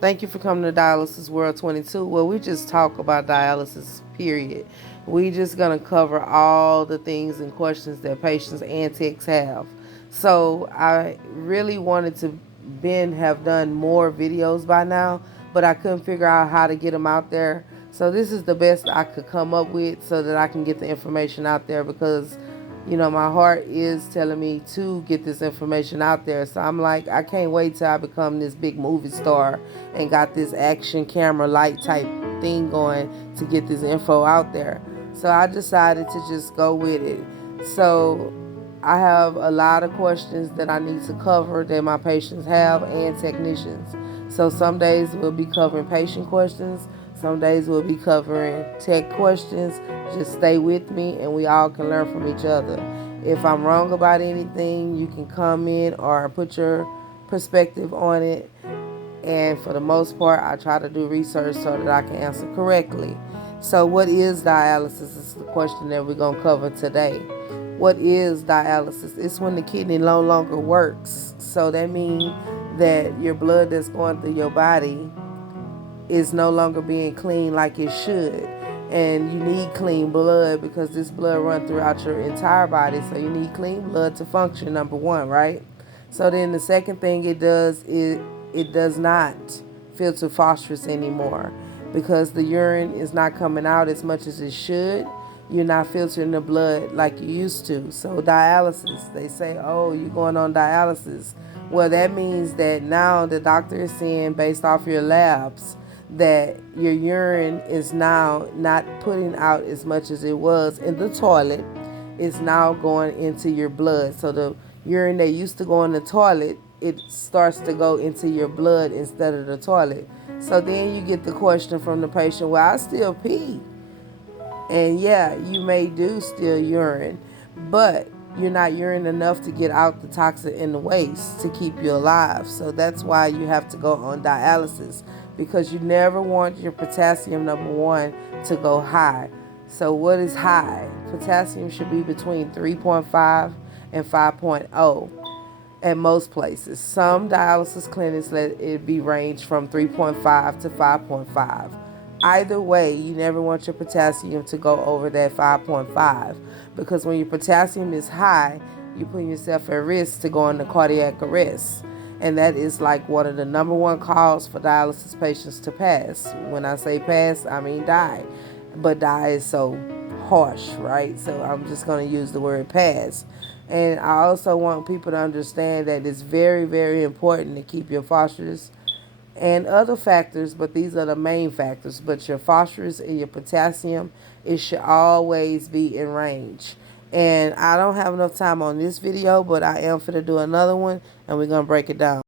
Thank you for coming to Dialysis World 22. Well, we just talk about dialysis, period. We just going to cover all the things and questions that patients and techs have. So I really wanted to have done more videos by now, but I couldn't figure out how to get them out there. So this is the best I could come up with so that I can get the information out there, because my heart is telling me to get this information out there. So I'm like, I can't wait till I become this big movie star and got this action camera light type thing going to get this info out there. So I decided to just go with it. So I have a lot of questions that I need to cover that my patients have and technicians. So some days we'll be covering patient questions. Some days we'll be covering tech questions. Just stay with me and we all can learn from each other. If I'm wrong about anything, you can comment or put your perspective on it. And for the most part, I try to do research so that I can answer correctly. So what is dialysis is the question that we're going to cover today. What is dialysis? It's when the kidney no longer works. So that means that your blood that's going through your body is no longer being clean like it should. And you need clean blood because this blood runs throughout your entire body. So you need clean blood to function, number one, right? So then the second thing it does is it does not filter phosphorus anymore, because the urine is not coming out as much as it should. You're not filtering the blood like you used to. So dialysis, they say, oh, you're going on dialysis. Well, that means that now the doctor is seeing, based off your labs, that your urine is now not putting out as much as it was in the toilet. It's now going into your blood. So the urine that used to go in the toilet, it starts to go into your blood instead of the toilet. So then you get the question from the patient, well, I still pee. And yeah, you may do still urine, but you're not urine enough to get out the toxin in the waste to keep you alive. So that's why you have to go on dialysis, because you never want your potassium, number one, to go high. So what is high? Potassium should be between 3.5 and 5.0 at most places. Some dialysis clinics let it be range from 3.5 to 5.5. Either way, you never want your potassium to go over that 5.5, because when your potassium is high, you're putting yourself at risk to go into cardiac arrest. And that is like one of the number one cause for dialysis patients to pass. When I say pass, I mean die. But die is so harsh, right? So I'm just going to use the word pass. And I also want people to understand that it's very, very important to keep your phosphorus and other factors, but these are the main factors. But your phosphorus and your potassium, it should always be in range. And I don't have enough time on this video, but I am going to do another one and we're going to break it down.